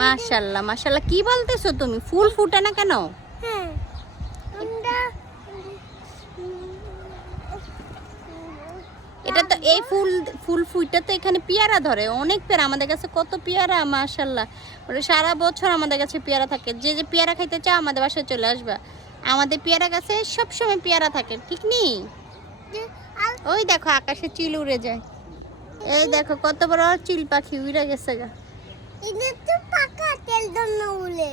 মাশাআল্লাহ মাশাআল্লাহ, কি বলতেছো তুমি? ফুল ফুটে না কেন? হ্যাঁ এটা তো এই ফুল ফুল ফুইটা তো এখানে পেয়ারা ধরে, অনেক পেয়ারা আমাদের কাছে, কত পেয়ারা মাশাআল্লাহ। ওটা সারা বছর আমাদের কাছে পেয়ারা থাকে। যে যে পেয়ারা খাইতে চাও আমাদের বাসায় চলে আসবা, আমাদের পেয়ারা গাছে সব সময় পেয়ারা থাকে, ঠিক নেই? ওই দেখো আকাশে চিল উড়ে যায়, এই দেখো কত বড় চিল পাখি উড়ে গেছে গা। এটা তো পাকা তেল দন্ন উলে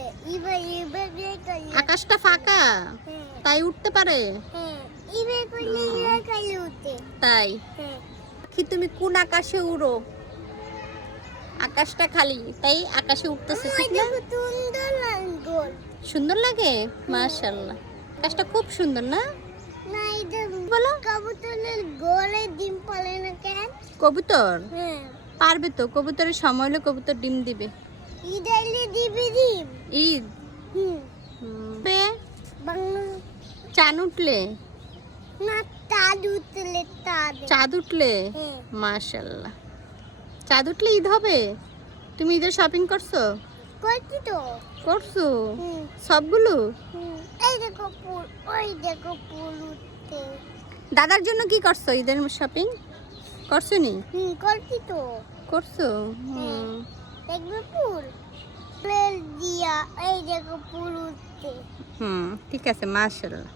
আকাশটা ফাঁকা তাই উঠতে পারে, হ্যাঁ ইবে করলে ইবে কাইলে উঠে তাই হ্যাঁ কি তুমি কোন আকাশে উড়ো? আকাশটা খালি তাই আকাশে উঠতেছে, ঠিক না? সুন্দর লাগল সুন্দর লাগে মাশাআল্লাহ, আকাশটা খুব সুন্দর না? না এটা বলো। কবুতরের গোলে ডিম পালে না কেন? কবুতর হ্যাঁ পারবে তো, কবুতরের সময় হলে কবুতর ডিম দিবে। ঈদ আইলে দিবি ডিম ঈদ হুম বে বাংলা চাঁদ উঠলে, না তাদ উতলে তাদ চাঁদ উঠলে হ্যাঁ মাশাআল্লাহ, চাঁদ উঠলে ঈদ হবে। তুমি ঈদের শপিং করছো? করছি তো করছো হুম সবগুলো? হুম এই দেখো ফুল, ওই দেখো ফুল উঠতে। দাদার জন্য কি করছো ঈদের শপিং? করছো নি? করছি তো করছো দেখবে ফুল ফুল দিয়া এই দেখো ফুল উঠতে। ঠিক আছে মাশাআল্লাহ।